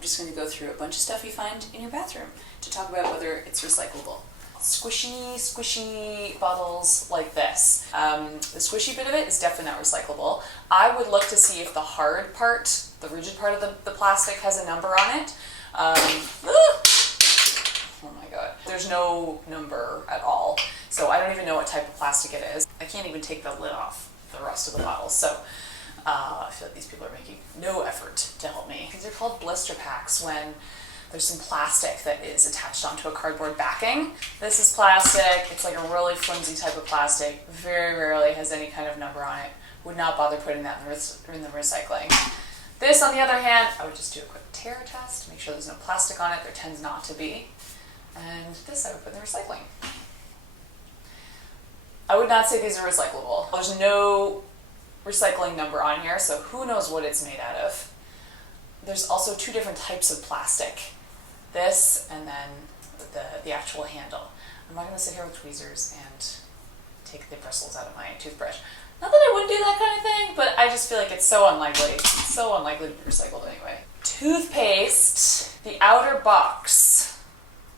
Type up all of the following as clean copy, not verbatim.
I'm just going to go through a bunch of stuff you find in your bathroom to talk about whether it's recyclable. Squishy bottles like this. The squishy bit of it is definitely not recyclable. I would look to see if the hard part, the rigid part of the plastic has a number on it. Oh my god. There's no number at all. So I don't even know what type of plastic it is. I can't even take the lid off the rest of the bottles. So I feel like these people are making no effort to help me. These are called blister packs when there's some plastic that is attached onto a cardboard backing. This is plastic. It's like a really flimsy type of plastic. Very rarely has any kind of number on it. Would not bother putting that in the recycling. This, on the other hand, I would just do a quick tear test, make sure there's no plastic on it. There tends not to be. And this I would put in the recycling. I would not say these are recyclable. There's no recycling number on here, so who knows what it's made out of. There's also two different types of plastic. This and then the actual handle. I'm not going to sit here with tweezers and take the bristles out of my toothbrush. Not that I wouldn't do that kind of thing, but I just feel like it's so unlikely. It's so unlikely to be recycled anyway. Toothpaste, the outer box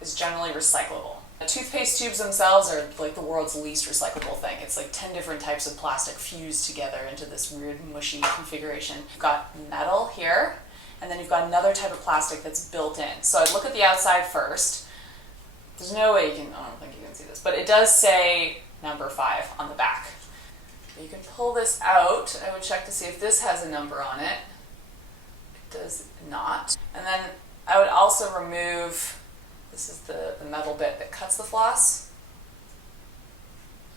is generally recyclable. The toothpaste tubes themselves are like the world's least recyclable thing. It's like 10 different types of plastic fused together into this weird mushy configuration. You've got metal here, and then you've got another type of plastic that's built in. So I'd look at the outside first. There's no way I don't think you can see this, but it does say number 5 on the back. You can pull this out. I would check to see if this has a number on it. It does not. And then I would also remove, this is the metal bit that cuts the floss.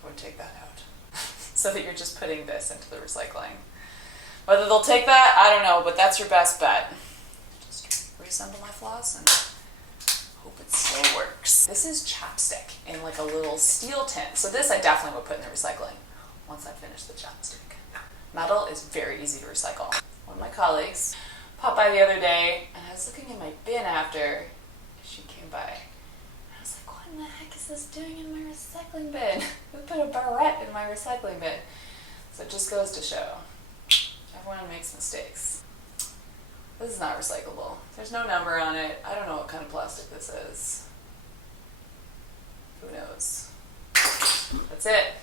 I would take that out so that you're just putting this into the recycling. Whether they'll take that, I don't know, but that's your best bet. Just reassemble my floss and hope it still works. This is chapstick in like a little steel tin. So this I definitely would put in the recycling once I finish the chapstick. Metal is very easy to recycle. One of my colleagues popped by the other day and I was looking in my bin after she came by. I was like, what in the heck is this doing in my recycling bin? Who put a barrette in my recycling bin? So it just goes to show. Everyone makes mistakes. This is not recyclable. There's no number on it. I don't know what kind of plastic this is. Who knows? That's it.